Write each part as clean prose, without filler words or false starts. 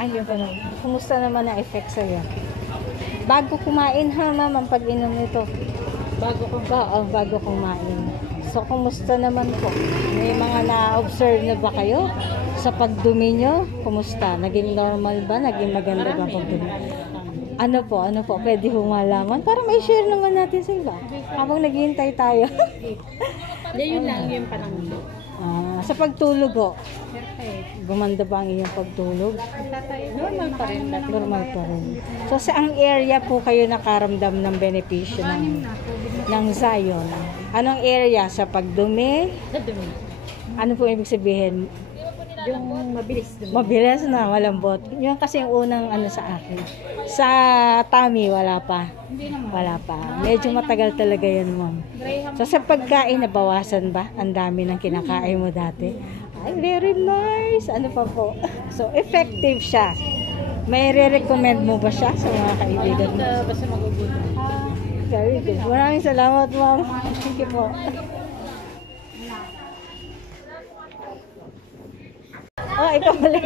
Ayun pa naman. Kumusta naman ang effect sa'yo? Bago kumain ha, ma'am, ang pag-inom nito. Bago ko ba? Oo, bago kumain. So, kumusta naman po? May mga na-observe na ba kayo? Sa pagdumi nyo, kumusta? Naging normal ba? Naging maganda ba pagdumi? Ano po? Pwede ho malaman. Para may share naman natin sa iba. Habang naghihintay tayo. Yun lang yung parang. Sa pagtulog ho, Perfect. gumanda ba ang iyong pagtulog? Normal pa rin. Normal pa rin. So, saang area po kayo nakaramdam ng benepisyo ng Zion? Anong area? Sa pagdumi? Sa dumi. Ano po ibig sabihin? Yung mabilis dumi. Mabilis na, malambot. Yun kasi yung unang ano sa akin. Sa tummy, wala pa. Hindi naman. Wala pa. Medyo matagal talaga yun, ma'am. So, sa pagkain, nabawasan ba? Ang dami ng kinakain mo dati. Ay, very nice. Ano pa po? So, effective siya. May re-recommend mo ba siya sa mga kaibigan mo? Basta magugutom. Very good. Maraming salamat, ma'am. Thank you po. Oh, ikaw pala.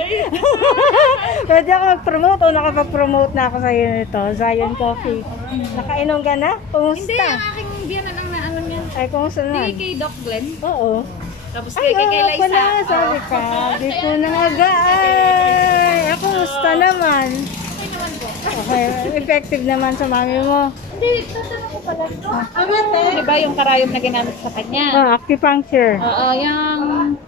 Pwede ako mag-promote o nakapag-promote na ako sa'yo nito. Zion Coffee. Nakainom ka na? Kumusta? Hindi, ang aking biyanan ang naano niya. Ay, kumusta na? Hindi kay Doc Glenn. Oo. Tapos Ay, kay oo Liza. pala. Sabi ka. Di ko nang aga-ay. Kumusta naman? Okay naman po. Okay. Effective naman sa mami mo. Hindi, tatanong ko pala. Di ba yung karayom na ginamit sa kanya? Acupuncture. Oo, yung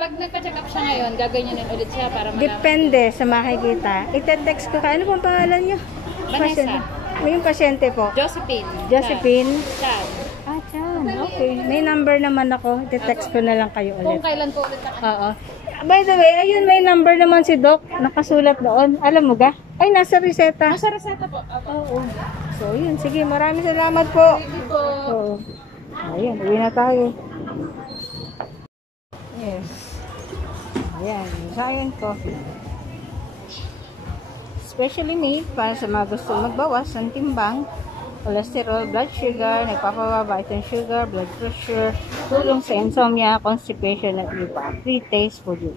pag nagpa-check up siya ngayon, gaganyanin ulit siya para malaman. Depende sa makikita. Ite-text ko ka. Ano pong pangalan niyo? Vanessa. Yung pasyente po. Josephine. Josephine. Chad. Chan. Okay. May number naman ako. Ite-text ko na lang kayo Kung ulit. kailan po ulit ako. Oo. By the way, ayun may number naman si Doc. Nakasulat doon. Alam mo ga? Ay, nasa reseta. Nasa reseta po. Oo. So, yun. Sige, maraming salamat po. Sige po. Oo. Ayun, uwi na tayo. Yes. Ayan, Zion Coffee. Specially made para sa mga gusto magbawas ng timbang, cholesterol, blood sugar, nagpapababa itong sugar, blood pressure, tulong sa insomnia, constipation at iba. Free taste for you.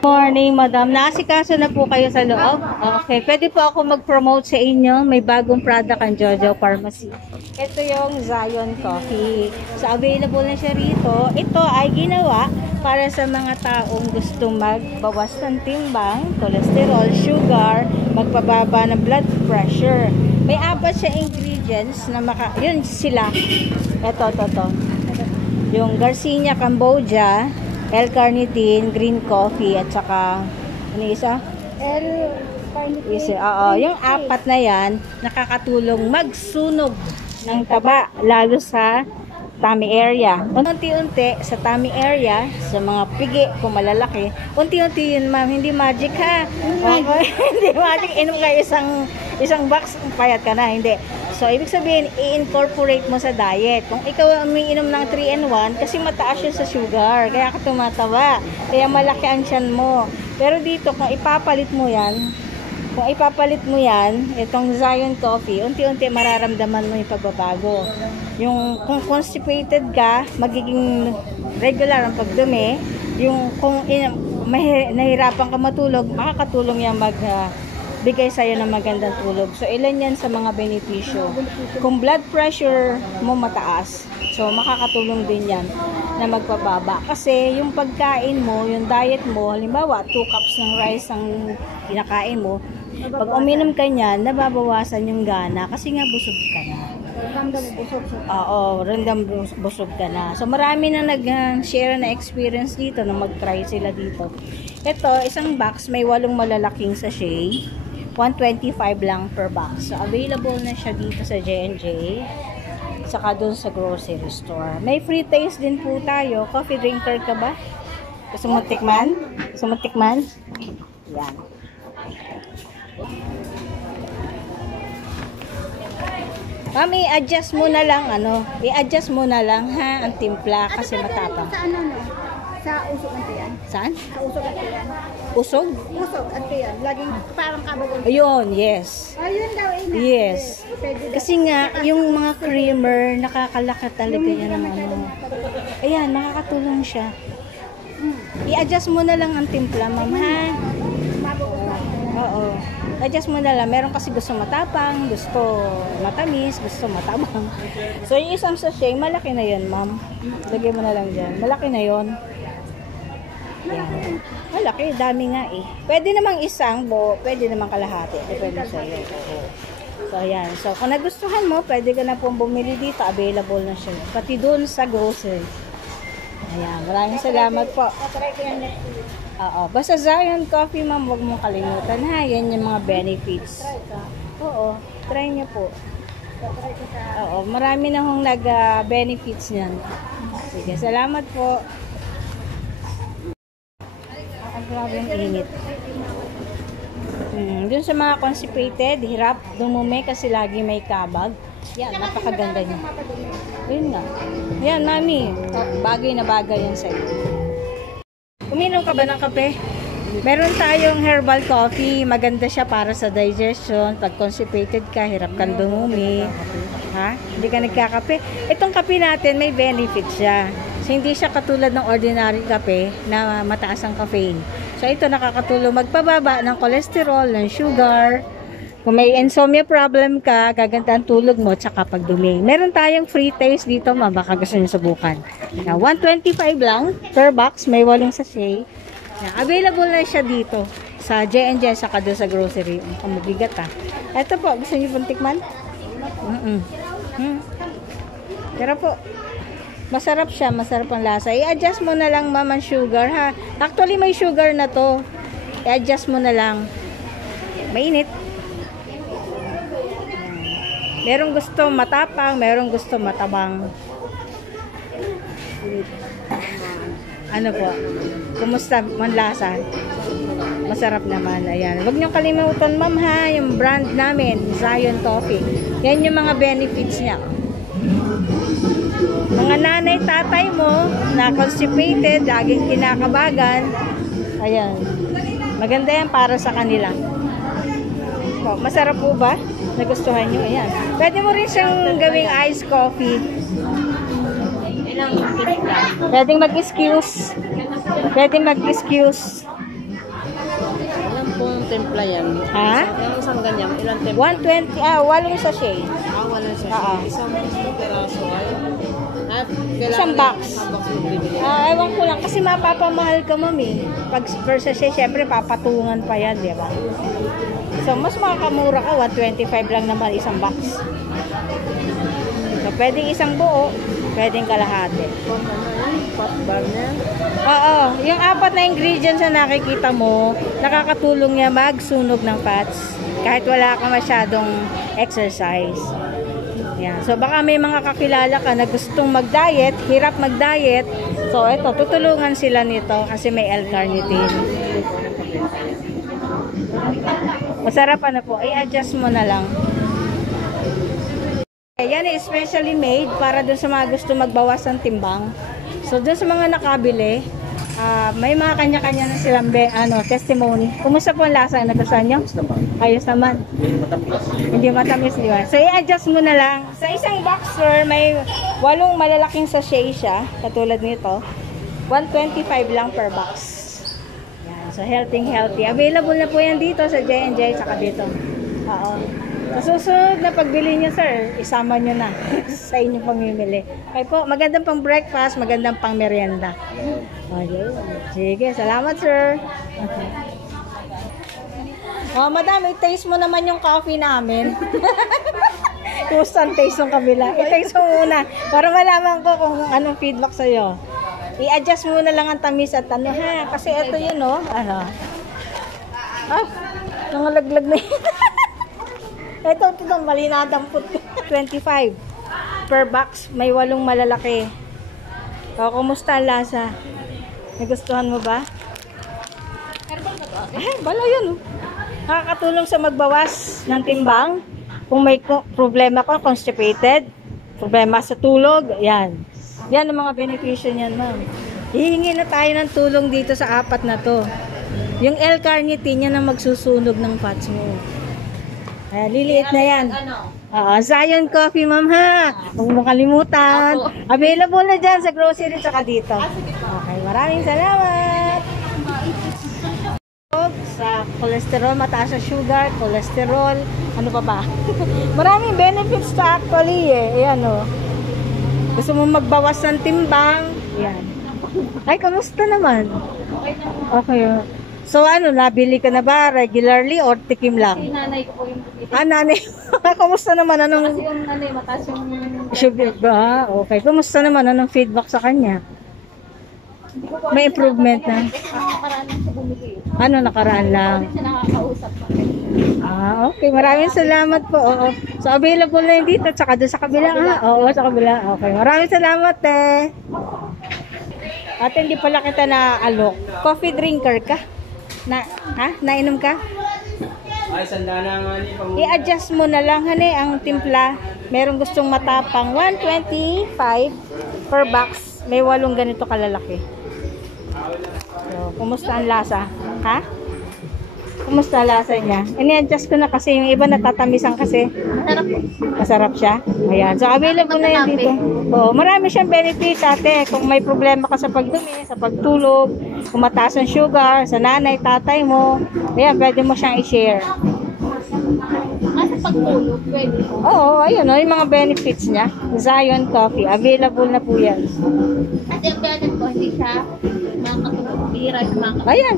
Morning, madam. Naasikaso na po kayo sa loob? Okay. Pwede po ako mag-promote sa inyo. May bagong product ang Jojo Pharmacy. Ito yung Zion Coffee. So, available na siya rito. Ito ay ginawa para sa mga taong gusto magbawas ng timbang, cholesterol, sugar, magpababa ng blood pressure. May 4 siya ingredients na yun sila. Ito. Yung Garcinia Cambogia, L-carnitine, green coffee, at saka, ano isa? L-carnitine. Yung 4 na yan, nakakatulong magsunog ng taba, lalo sa tummy area. Unti-unti sa tummy area, sa mga pigi, kung malalaki, unti-unti yun, ma'am. Hindi magic, ha? Okay? Hindi magic. Inom ka isang box, payat ka na. Hindi. So, ibig sabihin, i-incorporate mo sa diet. Kung ikaw umiinom ng 3-in-1, kasi mataas yun sa sugar, kaya ka tumataba. Kaya malaki ang tiyan mo. Pero dito, kung ipapalit mo yan, itong Zion Coffee, unti-unti mararamdaman mo yung pagbabago. Yung kung constipated ka, magiging regular ang pagdumi. Yung kung nahirapan ka matulog, makakatulong yan bigay sa'yo ng magandang tulog. So, ilan yan sa mga benepisyo. Kung blood pressure mo mataas, so makakatulong din yan na magpababa. Kasi yung pagkain mo, yung diet mo, halimbawa 2 cups ng rice ang kinakain mo, pag uminom ka niyan, nababawasan yung gana kasi nga busog ka na. Random busog ka na. So, marami na nag-share na experience dito na mag-try sila dito. Ito, isang box, may 8 malalaking sachet. 125 lang per box. So, available na siya dito sa J&J. Saka doon sa grocery store. May free taste din po tayo. Coffee drinker ka ba? Gusto mo tikman? Yan. Ma'am, i-adjust mo na lang, ha, ang timpla kasi matapang. Sa usok ang tiyan. Saan? Sa usok ang tiyan. Usog? Usok ang tiyan. Laging parang kabag. Ayun, yes. Ayun daw, ina. Yes. Pwede daw. Kasi nga, yung mga creamer, nakakalakad talaga yan ng ano. Ayan, nakakatulong siya. I-adjust mo na lang ang timpla, ma'am, ha? Oo. Adjust mo na lang. Meron kasi gusto matapang, gusto matamis, gusto matabang. So, yung isang sachet, malaki na yun, ma'am. Lagay mo na lang dyan. Malaki na yun. Yan. Malaki, dami nga eh. Pwede namang isang buo, pwede namang kalahati. Depende sa iyo. Oo. So, ayan. So, kung nagustuhan mo, pwede ka na pong bumili dito. Available na siya. Pati doon sa grocery. Ayan. Maraming salamat po. Try ko yan next week. Oo. Basta Zion Coffee, ma'am, huwag mong kalimutan ha. Yan yung mga benefits. Try ka. Oo. Try niyo po. Try ko sa... Oo. Marami na hong nag-benefits niyan. Sige. Salamat po. Ang grabe ang init. Dun sa mga constipated, hirap dumumi kasi lagi may kabag. Yan, napakaganda niya. Yun nga. Yan, mami. Bagay na bagay yan sa'yo. Uminom ka ba ng kape? Meron tayong herbal coffee. Maganda siya para sa digestion. Pag constipated ka, hirap kang dumumi. Ha? Hindi ka nagkakape. Itong kape natin, may benefit siya. So, hindi siya katulad ng ordinary kape na mataas ang caffeine. So, ito nakakatulong magpababa ng cholesterol, ng sugar. Kung may insomnia problem ka, gaganda ang tulog mo, tsaka pagdumi. Meron tayong free taste dito, ma'am. Baka gusto nyo subukan. Now, 125 lang per box. May 8 sachet. Now, available na siya dito sa J&J, saka doon sa grocery. Ang mabigat ha. Ito po, gusto nyo pong tikman? Pero po, masarap siya, masarap ang lasa. I-adjust mo na lang, ma'am, ang sugar ha. Actually, may sugar na to. I-adjust mo na lang. Mainit. Merong gusto matapang, merong gusto matabang. Ano po? Kumusta man lasa? Masarap naman. Ayan. Huwag niyong kalimutan, ma'am, ha, yung brand namin, Zion Coffee. Yan yung mga benefits niya. Mga nanay, tatay mo na constipated, laging kinakabagan. Ayan. Maganda yan para sa kanila. So, masarap po ba? Nagustuhan nyo? Ayan. Pwede mo rin siyang gawing iced coffee. Pwedeng mag-excuse. Pwedeng mag-excuse. Ilan pong templa yan? Ha? Yung isang ganyan, ilan templa? 120, 8 sachet. Wala siya. Oo. Isang peraso ay... Isang box. Isang box yung bibili. Ewan ko lang. Kasi mapapamahal ka, mami. Pag per sachet, syempre papatungan pa yan, di ba? So, mas makakamura ka. 125 lang naman isang box. So, pwedeng isang buo. Pwedeng kalahati. Pot bar niya. Oo. Yung 4 na ingredients na nakikita mo, nakakatulong niya magsunog ng fats. Kahit wala ka masyadong exercise. Yan. So, baka may mga kakilala ka na gustong mag-diet, hirap mag-diet. So, ito, tutulungan sila nito kasi may L-carnitine. Masarap na po. I-adjust mo na lang. Yan is specially made para dun sa mga gusto magbawas ng timbang. So, dun sa mga nakabili, may mga kanya-kanya na silang testimony. Kumusta po ang lasa? Nagustuhan nyo? Ayos naman. Hindi matamis, di ba? So, i-adjust mo na lang. Sa isang boxer, may 8 malalaking sachet siya, katulad nito. 125 lang per box. Yan. So, healthy. Available na po yan dito sa J&J, saka dito. Oo. Sa susunod na pagbili nyo, sir, isama nyo na sa inyong pamimili. Okay po, magandang pang breakfast, magandang pang merienda. Okay. Sige, salamat, sir. Okay. Oh, madam, i-taste mo naman yung coffee namin. Kumusta ang taste ng kabila? I-taste mo muna para malaman ko kung anong feedback sa'yo. I-adjust mo na lang ang tamis at ano, ha? Kasi ito yun, oh. Ano? Ay, nangalaglag na yun. Ito, mali na dampot. 25 per box. May 8 malalaki. O, kumusta ang lasa? Nagustuhan mo ba? Ay, bala yun. Nakakatulong sa magbawas ng timbang. Kung may problema ka, constipated, problema sa tulog, yan. Yan ang mga benepisyo niyan, ma'am. Hihingi na tayo ng tulong dito sa 4 na to. Yung L-carnitine, yan ang magsusunog ng fats mo. Liliit na yan. Zion Coffee, ma'am, ha? Huwag mo kalimutan. Available na dyan sa grocery tsaka dito. Okay, maraming salamat. Folks, sa cholesterol, mataas sa sugar, cholesterol, ano pa ba? Maraming benefits to actually eh. Ayan o. Gusto mo magbawas ng timbang? Ayan. Ay, kamusta naman? Okay. So ano, nabili ka na ba regularly or tikim Kasi lang? nanay ko po yung bibili. Ah, nanay. Kamusta naman? Kasi Anong yung nanay, mataas yung... sugar ba? Okay. Kamusta naman? Anong feedback sa kanya? Hindi ko po May alam improvement kung na? Kasi nakakaraan lang siya bumili. Ano, nakaraan lang? Hindi siya nakakausap pa. Ah, okay. Maraming salamat po. Oo. So, available na yun dito. Tsaka doon sa kabila. Oo, sa kabila. Okay. Maraming salamat, eh. Ate, hindi pala kita na alok. Coffee drinker ka? Nainom ka? Ay, sandana nga ni pang... I-adjust mo na lang, hane, ang timpla. Merong gustong matapang. 125 per box. May 8 ganito kalalaki. So, kumusta ang lasa? Ha? Kumusta ang lasa niya? Ini-adjust ko na kasi yung iba natatamisan kasi. Masarap po. Masarap siya. Ayan. So, available na yan dito. Oo, marami siyang benefits, ate. Kung may problema ka sa pagdumi, sa pagtulog, kung mataas ang sugar, sa nanay, tatay mo, ayan, pwede mo siyang i-share. Kasi pagtulog, pwede po. Oo, ayun, yung mga benefits niya. Zion Coffee. Available na po yan. At yung benefit ko, hindi siya makakatulog. Bira siya makakatulog. Ayan.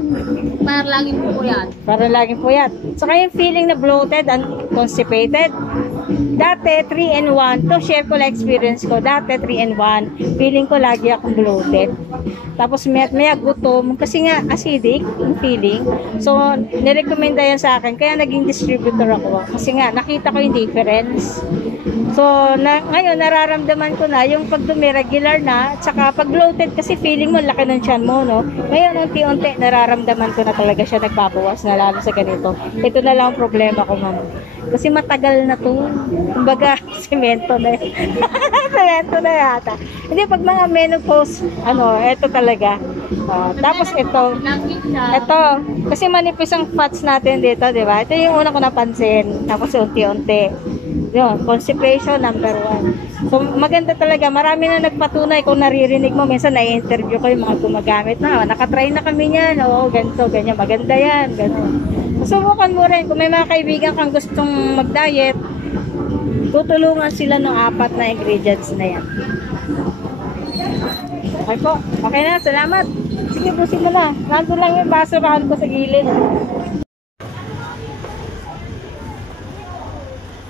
Para laging po yan. Para laging puyat. Saka yung feeling na bloated and constipated. Dati, 3-in-1. To share ko na experience ko. Dati, 3-in-1. Feeling ko lagi akong bloated. Tapos, may gutom. Kasi nga, acidic yung feeling. So, nirekomenda yan sa akin. Kaya naging distributor ako. Kasi nga, nakita ko yung difference. So, ngayon, nararamdaman ko na yung pagdumi, regular na. At saka, pag bloated, kasi feeling mo, laki ng tiyan mo, no? Ngayon, unti-unti, nararamdaman ko na talaga siya nagbabawas na lalo sa ganito. Ito na lang ang problema ko, ma'am. Kasi matagal na to. Kumbaga, semento na yun. Semento na yata. Hindi, pag mga menopause, ito talaga. Tapos ito, Laging siya. ito, kasi manipis ang fats natin dito, di ba? Ito yung una ko napansin. Tapos unti-unti. Yun, constipation, number 1. So, maganda talaga. Marami na nagpatunay. Kung naririnig mo, minsan na-interview ko yung mga gumagamit na. Nakatry na kami niyan. Oo, ganito, ganyan. Maganda yan. Ganun. Subukan mo rin. Kung may mga kaibigan kang gustong mag-diet, tutulungan sila ng 4 na ingredients na yan. Okay po. Okay na. Salamat. Sige, busin mo na. Nandun lang yung basurahan ko sa gilid.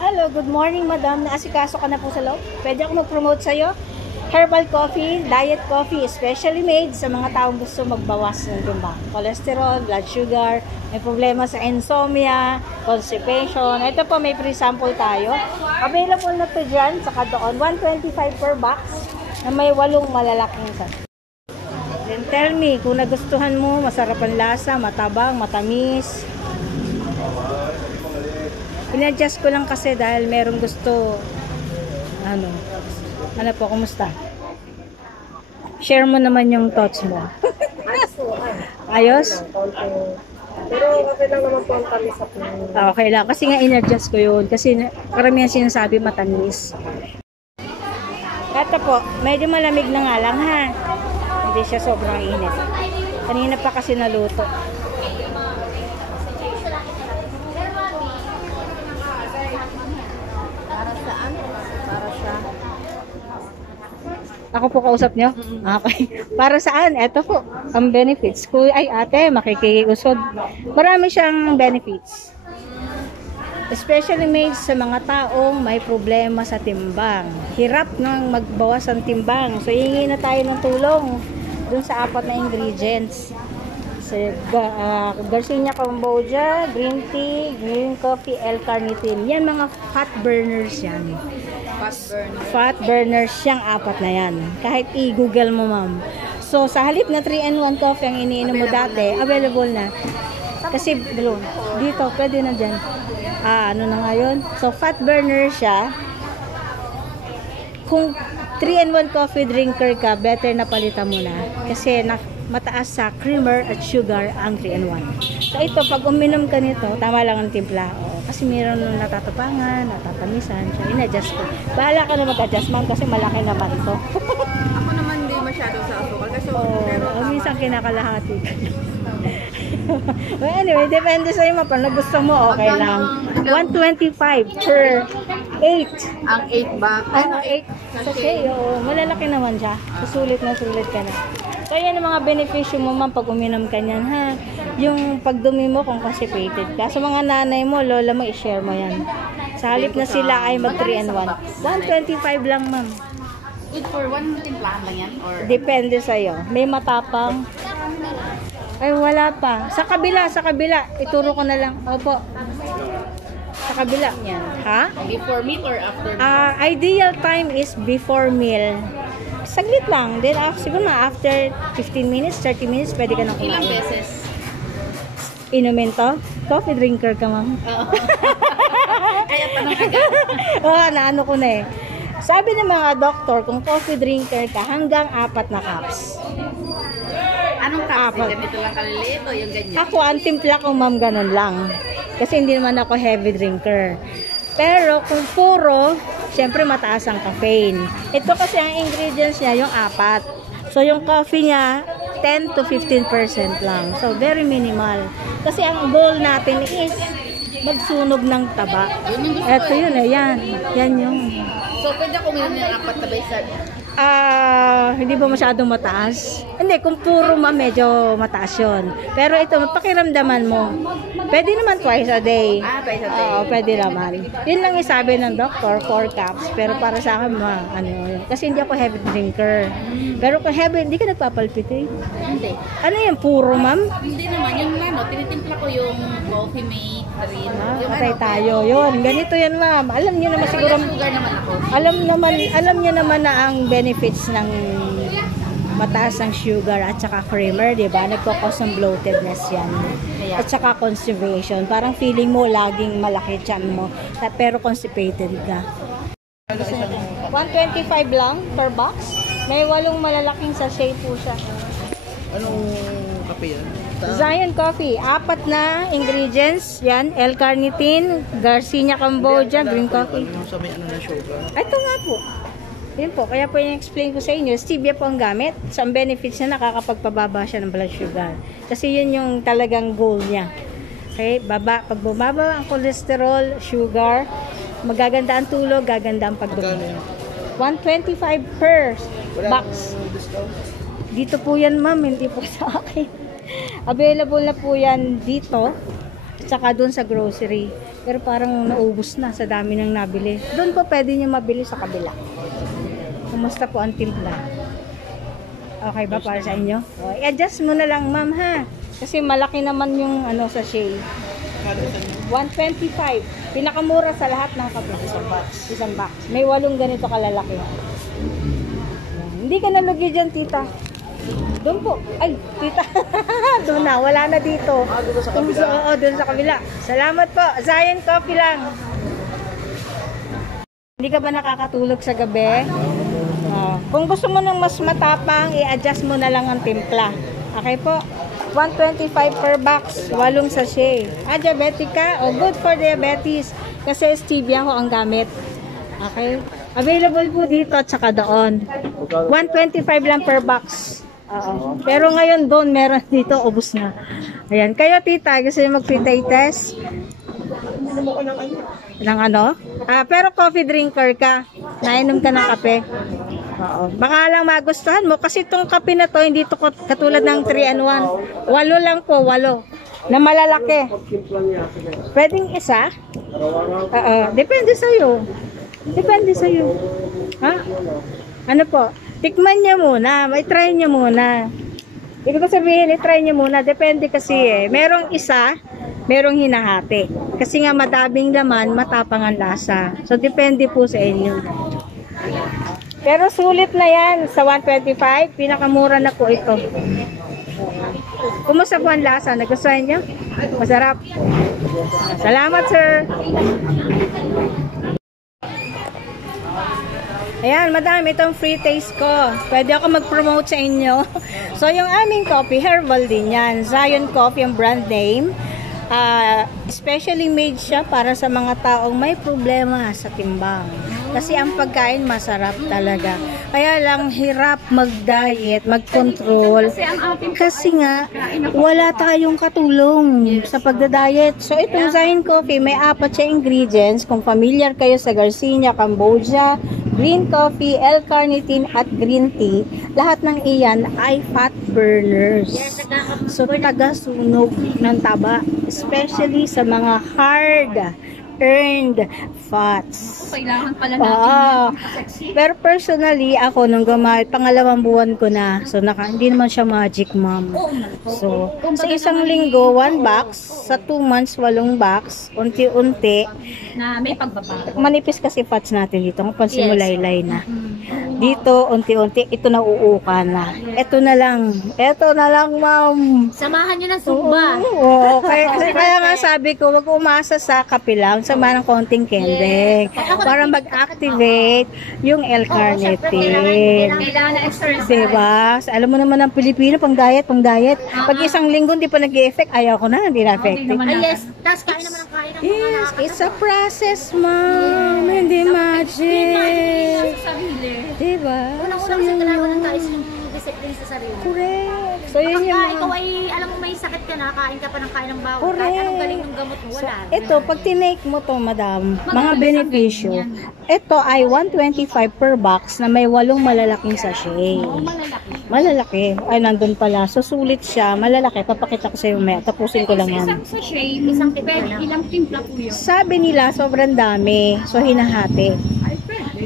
Hello, good morning, madam. Naasikaso ka na po sa loob? Pwede ako mag-promote sa'yo? Herbal coffee, diet coffee, especially made sa mga taong gusto magbawas ng timbang. Cholesterol, blood sugar, may problema sa insomnia, constipation. Ito po, may free sample tayo. Available na to dyan, saka doon. 125 per box na may 8 malalaking set. Then tell me, kung nagustuhan mo, masarap ang lasa, matabang, matamis. In-adjust ko lang kasi dahil merong gusto, ano po, kumusta? Share mo naman yung thoughts mo. Ayos? Pero okay lang naman po ang tamis sa pinag. Okay lang, kasi nga in-adjust ko yun. Kasi karamihan sinasabi matamis. Ito po, medyo malamig na nga lang ha. Hindi siya sobrang init. Kanina pa kasi naluto. Ako po kausap nyo? Okay. Para saan? Ito po, ang benefits. Ay ate, makikiusod. Marami siyang benefits. Especially made sa mga taong may problema sa timbang. Hirap nang magbawas ang timbang. So, hingi na tayo ng tulong dun sa 4 na ingredients. Garcinia Cambogia, green tea, green coffee, L-carnitine. Yan mga fat burners yan. Fat burners siyang 4 na yan. Kahit i-google mo, ma'am. So, sa halip na 3-in-1 coffee ang iniinom mo dati, available na. Kasi, dito, pwede na dyan. Ano na nga yun? So, fat burner siya. Kung 3-in-1 coffee drinker ka, better na palitan mo na. Kasi, mataas sa creamer at sugar ang 3-in-1. So, ito, pag uminom ka nito, tama lang ang timpla. Kasi meron nung natatapangan, natatamisan. So, in-adjust ko. Bahala ka na mag-adjust, ma'am, kasi malaki naman to. Ako naman hindi masyado sa asukal kasi Minsan kinakalahati ka. Well, anyway, depende sa'yo mo. Pag gusto mo, okay lang. 125 per 8. Ang 8 ba? Ano, 8 sachet. Oo, malalaki naman siya. Susulit na sulit ka na. So, yan ang mga benepisyo mo, ma'am, pag uminom ka niyan, ha? Yung pagdumi mo kung constipated ka. Sa mga nanay mo, lola mo, i-share mo yan. Sa halip na sila ay mag 3 and 1. 125 lang, ma'am. Good for one timplahan lang yan? Or Depende sa'yo. May matapang. Ay, wala pa. Sa kabila. Ituro ko na lang. Opo. Sa kabila. Yan. Ha? before meal or after meal? Ideal time is before meal. Saglit lang. Then, siguro na after 15 minutes, 30 minutes, pwede ka na Ilang kumain. beses? Inumin to? Coffee drinker ka, ma'am. Oo. Kaya tanong agad. Oo, naano ko na eh. Sabi ng mga doktor, kung coffee drinker ka, hanggang 4 na cups. Anong cups? Apat. Ganito lang kalilito, yung ganyan. Ako, ang timpla ko, ma'am, ganun lang. Kasi hindi naman ako heavy drinker. Pero kung puro, syempre mataas ang caffeine. Ito kasi ang ingredients niya, yung 4. So, yung coffee niya, 10 to 15% lang. So, very minimal. Kasi ang goal natin is magsunog ng taba. Yun yung gusto Ito yun eh, yan. Yan yung... So, pwede ako uminom ng 4 na baysan. Hindi ba masyadong mataas? Hindi, kung puro medyo mataas yun. Pero ito, pakiramdaman mo. Pwede naman twice a day. Twice a day. Oo, pwede naman. Yun lang isabi ng doktor, 4 cups. Pero para sa akin, kasi hindi ako heavy drinker. Pero kung heavy, hindi ka nagpapalpitate. Hindi. Ano yan, puro, ma'am? Hindi naman. Yung tinitimpla ko yung coffee mate, rin. Yung Patay tayo. Yun, ganito yan, ma'am. Alam niyo naman siguro, sugar naman ako. alam niyo naman na ang benefits ng mataas ang sugar at saka creamer, di ba? Nagkakos ng bloatedness yan. At saka constipation. Parang feeling mo laging malaki tiyan mo. Pero constipated ka. 125 lang per box. May 8 malalaking sachet po siya. Anong kape yan? Zion Coffee. 4 na ingredients. Yan. L-carnitine, Garcinia Cambodia, green coffee. Sa may ano na sugar. Ito nga po. Yun po, kaya po yung explain ko sa inyo, stevia po ang gamit. So, ang benefits niya, nakakapagpababa siya ng blood sugar. Kasi yun yung talagang goal niya. Okay, pag bumaba ang cholesterol, sugar, magaganda ang tulog, gaganda ang pagdumi. 125 per box. Dito po yan, ma'am, hindi po sa akin. Available na po yan dito, at saka doon sa grocery. Pero parang naubos na sa dami ng nabili. Doon po pwede nyo mabili sa kabila. Kumusta po ang timpla? Okay ba para sa inyo? O, i-adjust mo na lang, ma'am, ha? Kasi malaki naman yung sachet. 125. Pinakamura sa lahat ng kape. Isang box. May 8 ganito kalalaki. Hindi ka nalugi dyan, tita. Doon po. Ay, tita. Doon na. Wala na dito. Doon sa kabila. Salamat po. Zion Coffee lang. Hindi ka ba nakakatulog sa gabi? Kung gusto mo ng mas matapang, i-adjust mo na lang ang timpla. Okay po? 125 per box, 8 sachet. Diabetic ka? Good for diabetes. Kasi stevia ho ang gamit. Okay? Available po dito at saka doon. 125 lang per box. Pero ngayon doon, meron dito, ubos na. Ayan. Kayo, tita, gusto nyo mag-pre-taste test? Ng ano? Pero coffee drinker ka. Nainom ka ng kape. Oo. Baka lang magustuhan mo. Kasi itong kape na to, hindi to katulad ng 3-in-1. 8 lang po, 8. Na malalaki. Pwedeng isa? Depende sa'yo. Depende sa'yo. Ha? Ano po? Tikman niya muna. May try niya muna. Ibig ko sabihin, i-try niya muna. Depende kasi merong isa, merong hinahati. Kasi nga madaming laman, matapang ang lasa. So, depende po sa inyo. Pero sulit na yan sa 125. Pinakamura na po ito. Kumusta po ang lasa? Nagustuhan niyo? Masarap. Salamat, sir. Ayan, madam, itong free taste ko. Pwede ako mag-promote sa inyo. So, yung aming coffee, herbal din yan. Zion Coffee ang brand name. Specially made siya para sa mga taong may problema sa timbang. Kasi ang pagkain masarap talaga. Kaya lang hirap mag-diet, mag-control. Kasi nga, wala tayong katulong sa pagda-diet. So, itong Zion Coffee, may 4 siya ingredients. Kung familiar kayo sa Garcinia, Cambodia, green coffee, L-carnitine, at green tea, lahat ng iyan ay fat burners. So, taga-sunog ng taba. Especially sa mga hard-earned fats. Kailangan pala natin. Pero personally, ako nung gumamit, pangalawang buwan ko na. So, hindi naman siya magic, ma'am. So, sa isang linggo, 1 box. Sa 2 months, 8 box. Unti-unti. Na may pagbabago. Manipis kasi fats natin dito. Kapag simulaylay na. Dito, unti-unti, ito na uuka na. Ito na lang. Ito na lang, ma'am. Samahan nyo ng Zumba. Oo, kaya nga sabi ko, wag umasa sa kape lang, sama ng konting kendeng. Para mag-activate yung L-carnitine. Kailangan na exercise. Diba? Alam mo naman ang Pilipino, pang diet. Pag isang linggo hindi pa nag-e-effect, ayaw ko na, hindi na effective. Yes, tapos kain naman ang kain ng mga Yes, it's a process, ma'am. Hindi magic. Sarili. Diba? Unang-unang sa kailangan ng tayo yung discipline sa sarili. Correct. So, yun yung Ikaw ay, alam mo may sakit ka na, kain ka pa ng kain ng bawal. Correct. Kahit anong galing ng gamot mo, wala. Ito, pag tinake mo to, madam, mga benepisyo, ito ay 125 per box na may 8 malalaking sachet. Malalaki. Ay, nandun pala. So, sulit siya. Malalaki. Papakita ko sa'yo may. Tapusin ko lang yan. Isang sachet, isang ilang timpla po yun. Sabi nila, sobrang dami. So, hinahati.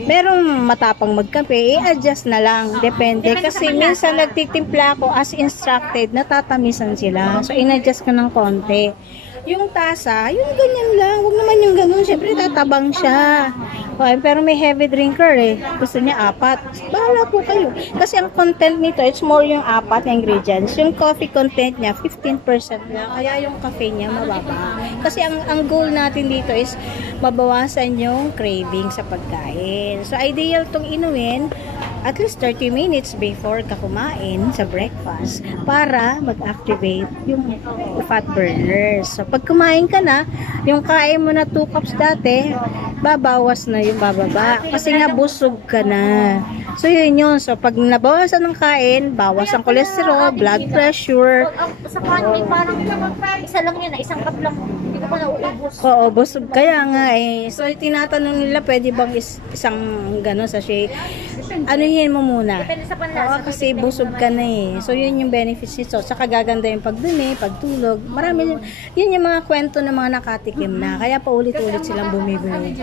Merong matapang magkape, i-adjust na lang. Depende. Kasi minsan nagtitimpla ako as instructed, natatamisan sila. So, in-adjust ka ng konti. Yung tasa, yung ganyan lang. Huwag naman yung ganun. Siyempre, tatabang siya. Okay, pero may heavy drinker eh. Gusto niya 4. Bahala po kayo. Kasi ang content nito, it's more yung 4 na ingredients. Yung coffee content niya, 15% lang. Kaya yung cafe niya, mababa. Kasi ang goal natin dito is mabawasan yung craving sa pagkain. So, ideal tong inumin at least 30 minutes before ka kumain sa breakfast para mag-activate yung fat burners. So, pag kumain ka na, yung kain mo na 2 cups dati, babawas na yung bababa. Kasi nga busog ka na. So, yun yun. So, pag nabawasan ng kain, bawas ang cholesterol, blood pressure. Sa kain, may parang isa lang yun, isang cup lang. Hindi ko pa nauubos. Oo, busog. Kaya nga eh. So, tinatanong nila, pwede bang isang gano'n sachet? Anuhin mo muna. Depende sa Oo, panlasa. kasi busog ka na eh. So, yun yung benefits nito. Saka gaganda yung pagdumi, pagtulog. Marami yun yung mga kwento ng mga nakatikim na. Kaya paulit-ulit silang bumibili.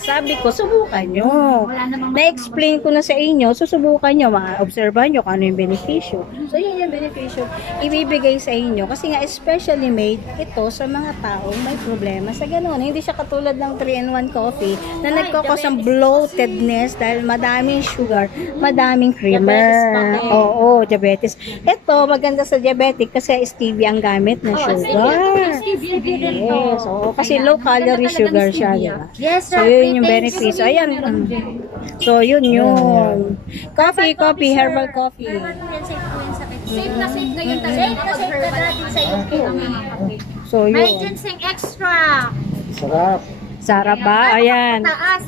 Sabi ko, subukan nyo. Na-explain ko na sa inyo, susubukan nyo. Obserbahan nyo kung ano yung beneficyo. So, yun yung beneficyo. Ibibigay sa inyo. Kasi nga, especially made ito sa mga taong may problema sa ganun. Hindi siya katulad ng 3-in-1 coffee na nagkakos ng bloatedness dahil madaming sugar, madaming creamer. Oo, diabetes. Ito, maganda sa diabetic kasi stevia ang gamit na sugar. Yes, oo. Kasi low calorie sugar siya, diba? Yes, So, yun yung benefits. So, ayan. So, yun. Coffee, herbal coffee. Safe na safe ngayon Safe na safe na natin sa iyo. So, May yun. ginseng extra. Sarap ba? Ayan.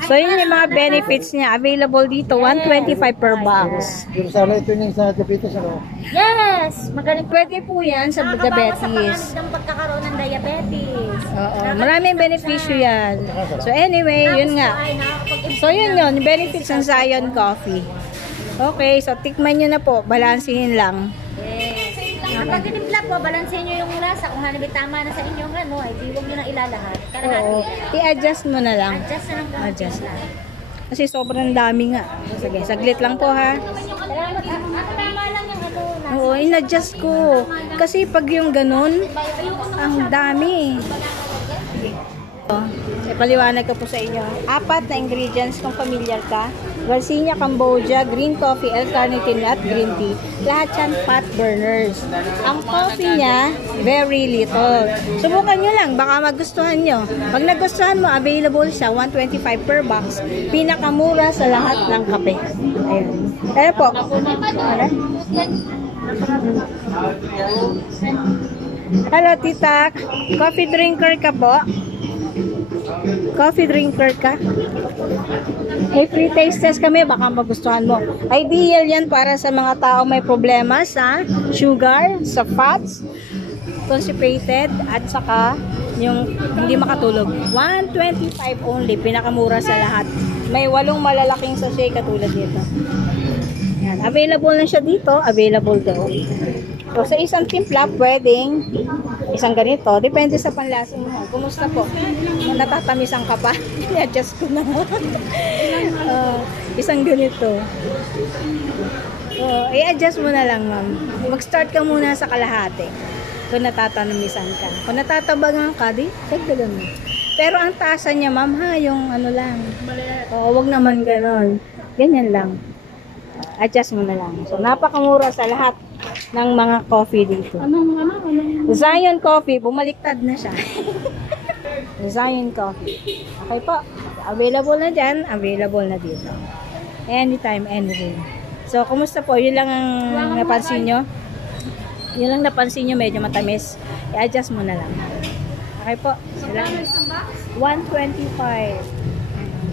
So, yun yung mga benefits niya. Available dito, 125 per box. Yung sana ito yung sa diabetes, ano? Yes! Magaling Pwede po yan sa Nakakabawas sa diabetes. pagkaroon ng pagkakaroon ng diabetes. Oo. Maraming benepisyo yan. So, anyway, yun nga. So, yun yun. Benefits ng Zion Coffee. Okay, so tikman nyo na po. Balansihin lang. Yes. Kapag tinimpla po, balansin nyo yung lasa. Kung hanibig tama na sa inyong ano, ay di huwag nyo na ilalahat. Oo. I-adjust mo na lang. Adjust na lang po. Adjust. Kasi sobrang dami nga. Sige, saglit lang po ha. Salamat. Tama lang yung ano. Oo, in-adjust ko. Kasi pag yung ganun, ang dami. Ipaliwanag ko po sa inyo. 4 na ingredients kung familiar ka. Garcinia, Cambodia, green coffee, L-carnitine at green tea. Lahat yan fat burners. Ang coffee niya, very little. Subukan nyo lang, baka magustuhan nyo. Pag nagustuhan mo, available siya, 125 per box. Pinakamura sa lahat ng kape. Ayan. Kaya po. Hello, tita. Coffee drinker ka po? Coffee drinker ka? May free taste test kami, baka magustuhan mo. Ideal yan para sa mga tao may problema sa sugar, sa fats, constipated, at saka yung hindi makatulog. 125 only, pinakamura sa lahat. May 8 malalaking sachet katulad dito. Yan. Available na siya dito, available daw. So, sa isang timpla, pwedeng isang ganito. Depende sa panlasa mo. Kumusta po? Natatamisan ka pa? I-adjust ko na. Isang ganito. So, i-adjust mo na lang, ma'am. Mag-start ka muna sa kalahati. Kung natatanamisan ka. Kung natatabagan ka, di, dagdagan mo. Pero ang tasa niya, ma'am, ha, yung ano lang. Oo, wag naman ganon. Ganyan lang. Adjust mo na lang. So, napakamura sa lahat ng mga coffee dito. Zion Coffee, bumaliktad na siya. Zion Coffee. Okay po. Available na dyan, available na dito. Anytime, anywhere. So, kumusta po? Yun lang ang napansin nyo? Yun lang napansin nyo, medyo matamis. I-adjust mo na lang. Okay po. Salamat. 125.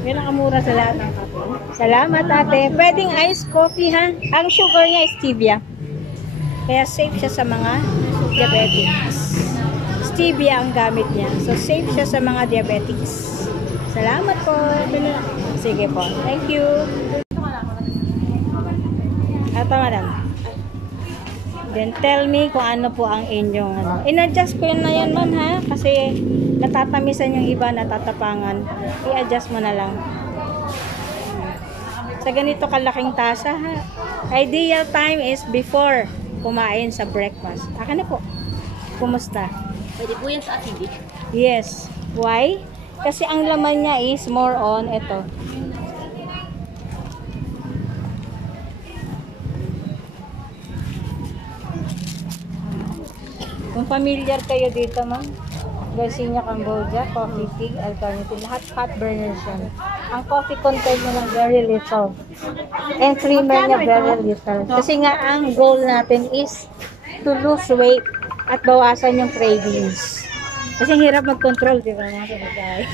Pinakamura sa lahat ng kape. Salamat, ate. Pwedeng iced coffee, ha? Ang sugar niya is stevia. Kaya safe siya sa mga diabetics. Stevia ang gamit niya. So, safe siya sa mga diabetics. Salamat po. Sige po. Thank you. Ito, madam. Then, tell me kung ano po ang inyong ano. In-adjust ko yun na yan, ma'am, ha? Kasi natatamisan yung iba, natatapangan. I-adjust mo na lang. Sa ganito kalaking tasa, ha? Ideal time is before kumain sa breakfast. Akin na po. Kumusta? Pwede po yan sa acidic. Yes. Why? Kasi ang laman niya is more on ito. Kung familiar kayo dito, ma'am, Garcinia Cambodia, Coffee Pig, Alternative, lahat fat burners yan. Ang coffee content mo ng very little. And creamer niya very little. Kasi nga, ang goal natin is to lose weight at bawasan yung cravings. Kasi hirap mag-control, di ba, mga kapatid?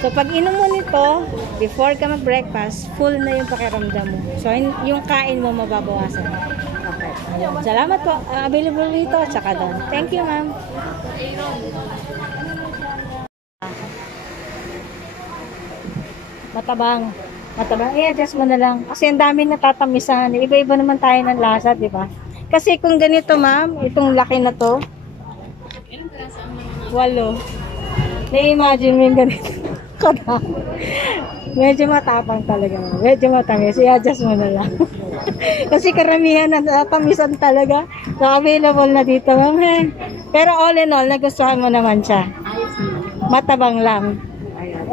So, pag inom mo nito, before ka mag-breakfast, full na yung pakiramdam mo. So, yung kain mo mababawasan. Okay. Salamat po. Available dito at saka doon. Thank you, ma'am. Matabang. Matabang. I-adjust mo na lang. Kasi ang dami natatamisan. Iba-iba naman tayo ng lasa, di ba? Kasi kung ganito, ma'am, itong laki na to, 8. Na-imagine mo yung ganito. Medyo matapang talaga. Medyo matamis. I-adjust mo na lang. Kasi karamihan na natamisan talaga. So, available na dito, ma'am. Pero all in all, nagustuhan mo naman siya. Matabang lang.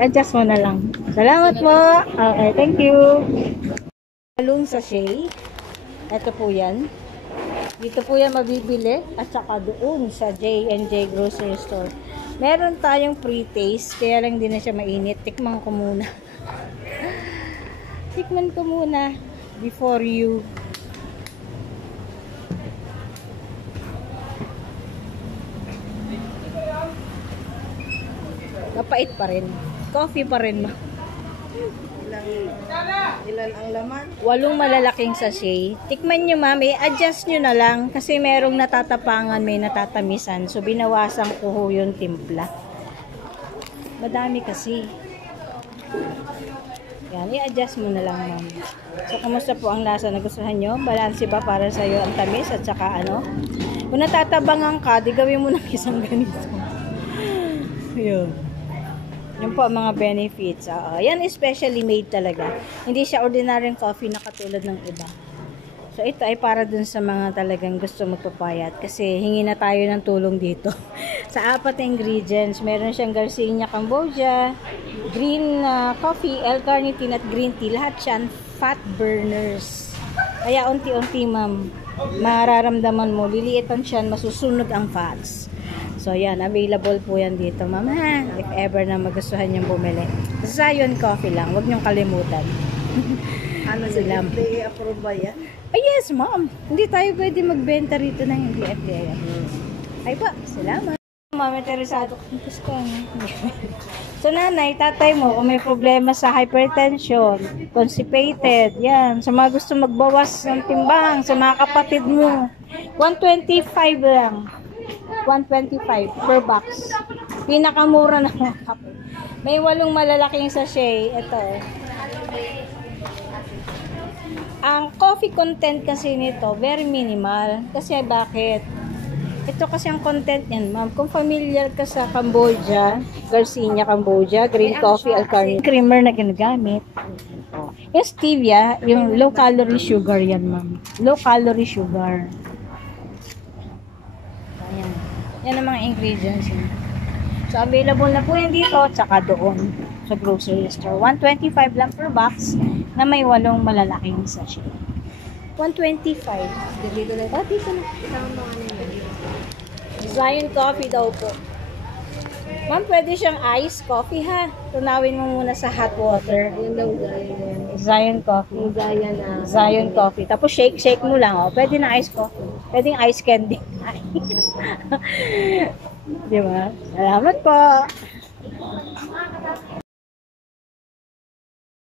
Adjust mo na lang. Salamat po. Okay, thank you. Halong sachet. Ito po yan. Dito po yan mabibili. At saka doon sa J&J Grocery Store. Meron tayong pre-taste. Kaya lang din na siya mainit. Tikman ko muna. Tikman ko muna. Before you. Mapait pa rin. Coffee pa rin. Ilan ang laman? 8 malalaking sachet. Tikman nyo, ma'am. I-adjust nyo na lang. Kasi merong natatapangan, may natatamisan. So, binawasan ko ho yung timpla. Madami kasi. Yan. I-adjust mo na lang, ma'am. So, kumusta po ang lasa? Nagustuhan nyo? Balanse ba para sa'yo ang tamis? At saka ano? Kung natatabangan ka, di gawin mo ng isang ganito. Yun. Yun po ang mga benefits. Yan is specially made talaga. Hindi siya ordinaryong coffee na katulad ng iba. So ito ay para dun sa mga talagang gusto magpapayat. Kasi hingi na tayo ng tulong dito. Sa 4 na ingredients, meron siyang Garcinia Cambodia, green coffee, L-carnitine at green tea. Lahat siya fat burners. Kaya unti-unti, ma'am, mararamdaman mo, liliitan siya, masusunog ang fats. So, yan. Available po yan dito, ma'am, ha? If ever na magustuhan niyong bumili. Zion Coffee lang. Huwag niyong kalimutan. Ano sila? FDA approved ba yan? Oh, yes, ma'am. Hindi tayo pwede magbenta rito ng hindi FDA. Ay pa, salamat. ma'am, interesado ka. Diyos ko, ano? So, nanay, tatay mo, kung may problema sa hypertension, constipated, yan. Sa mga gusto magbawas ng timbang, sa mga kapatid mo, 125 lang. 125 per box. Pinakamura na mga kape. May 8 malalaking sachet. Ito. Ang coffee content kasi nito, very minimal. Kasi bakit? Ito kasi ang content niyan, ma'am. Kung familiar ka sa Cambodia, Garcinia, Cambodia, green coffee, alkaline creamer na ginagamit. Yung stevia, yung low calorie sugar yan, ma'am. Low calorie sugar. Ayan. Yan ang mga ingredients niya. So, available na po yan dito, tsaka doon sa grocery store. 125 lang per box na may 8 malalaking sachet. 125. Dito na. Oh, dito na. Zion coffee daw po. Ma'am, pwede siyang iced coffee ha. Tunawin mo muna sa hot water. Yun daw, Zion. Zion coffee. Yung Zion na. Zion coffee. Tapos shake mo lang. Oh. Pwede na iced coffee. Pwede iced candy. Di ba? Salamat po.